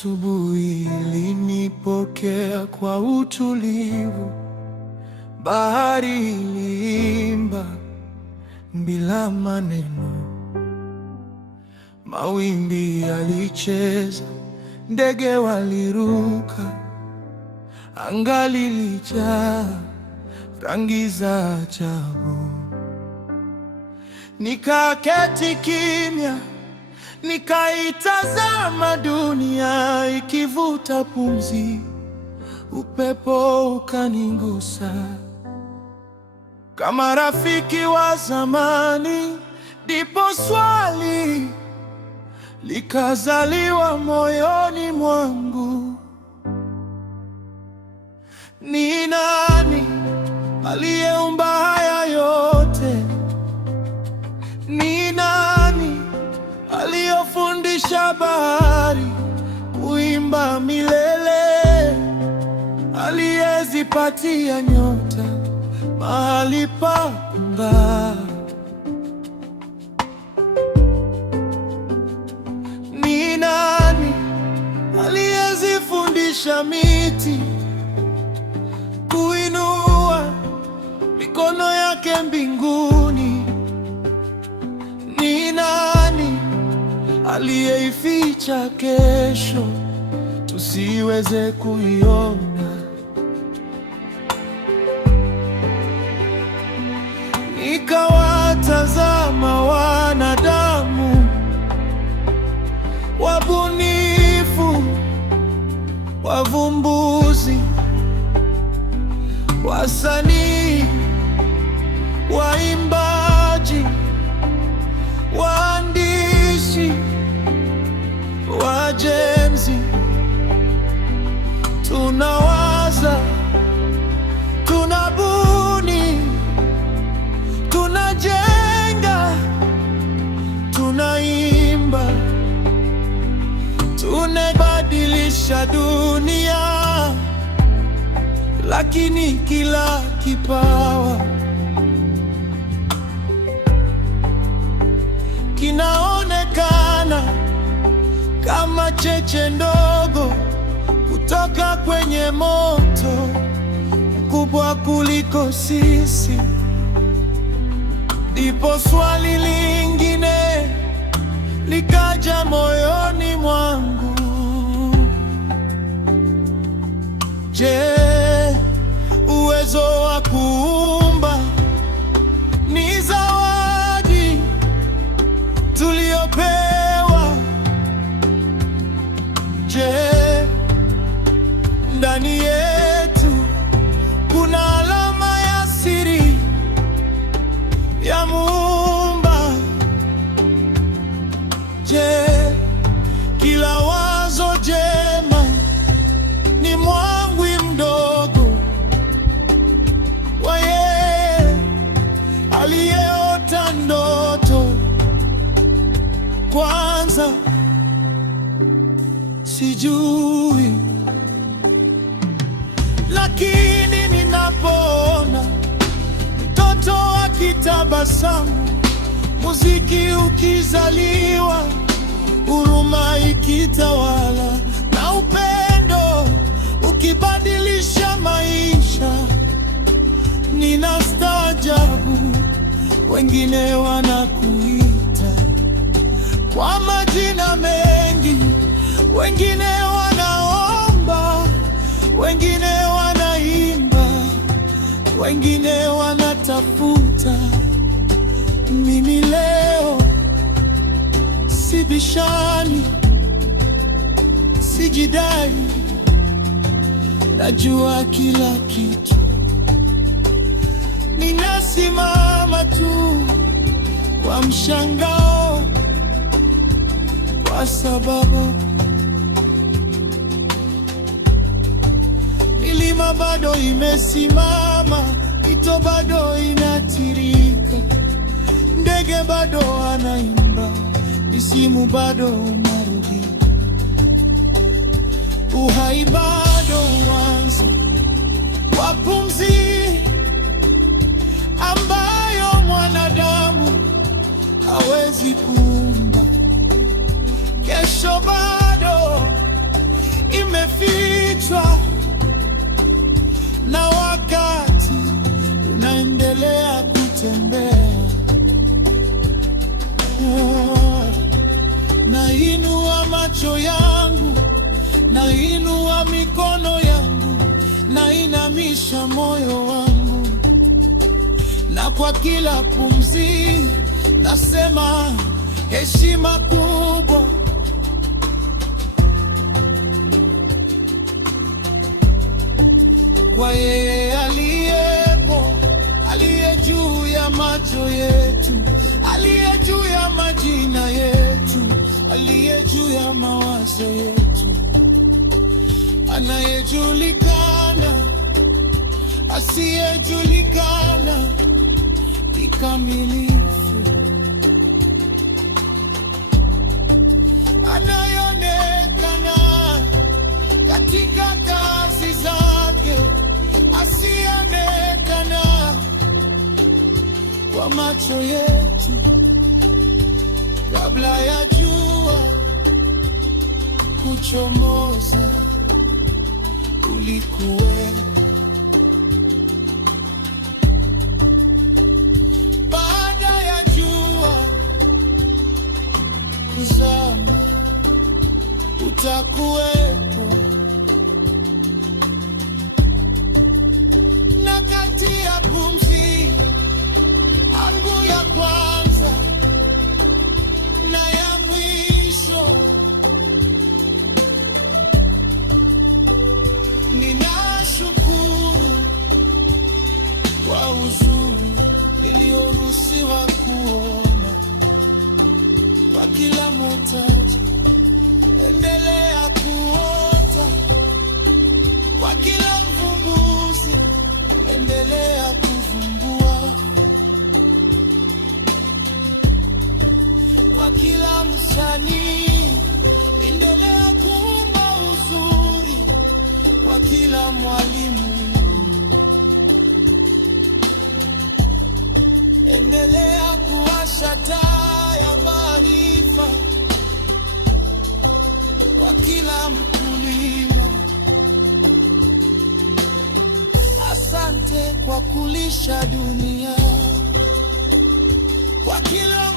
Asubuhi ilinipokea kwa utulivu, bahari iliimba bila maneno, mawimbi yalicheza, ndege waliruka, anga lilijaa rangi za ajabu. Nikaketi kimya, nikaitazama dunia ikivuta pumzi, upepo ukanigusa. Kama rafiki wa zamani, ndipo swali likazaliwa moyoni mwangu: ni nani aliyeumba haya yote? Ni nani aliyofundisha bahari kuimba milele? Aliyezipatia nyota mahali pa kung'aa? Ni nani aliyezifundisha miti kuinua mikono yake mbinguni? Ni nani aliyeificha kesho tusiweze kuiona? Nikawatazama wanadamu, wabunifu, wavumbuzi, wasanii, waimbaji, waandishi, wajenzi. Tunawaza, tunabuni, tunajenga, tunaimba, tunabadilisha dunia, lakini kila kipawa kinaonekana kama cheche ndogo kutoka kwenye moto mkubwa kuliko sisi. Ndipo swali lingine likaja moyoni mwangu: je, uwezo wa kuumba ni zawadi tuliopewa? Je, ndani yetu kuna alama ya siri ya Muumba? Je, kila wazo jema ni mwangwi mdogo wa yeye aliyeota ndoto kwanza? Sijui, lakini ninapoona mtoto akitabasamu, muziki ukizaliwa, huruma ikitawala, na upendo ukibadilisha maisha, ninastaajabu. Wengine wanakuita kwa majina mengi, wengine wanaomba, wengine wanaimba, wengine wanatafuta. Mimi leo sibishani, sijidai, najua kila kitu. Ninasimama tu kwa mshangao, kwa sababu milima bado imesimama, mito bado inatirika, ndege bado anaimba, misimu bado unarudi, uhai bado uanza kwa pumzi ambayo mwanadamu hawezi kuumba. Kesho bado macho yangu, nainua mikono yangu, nainamisha moyo wangu, na kwa kila pumzi nasema heshima kubwa kwa yeye aliyepo, aliye juu ya macho yetu, aliye juu ya majina yetu, aliye juu ya mawazo yetu, anayejulikana, asiyejulikana kikamilifu, anayeonekana katika kazi zake, asiyeonekana kwa macho yetu. Kabla ya jua kuchomoza, ulikuwepo. Baada ya jua kuzama, utakuwepo. Na kati ya pumzi yangu ya kwanza na ya mwisho, ninashukuru kwa uzuri nilioruhusiwa kuona. Kwa kila motaji endelea kuota, kwa kila mvumbuzi endelea kuvumbua, kwa kila msanii endelea kuumba uzuri, kwa kila mwalimu endelea kuwasha taa ya maarifa, kwa kila mkulima asante kwa kulisha dunia, kwa kila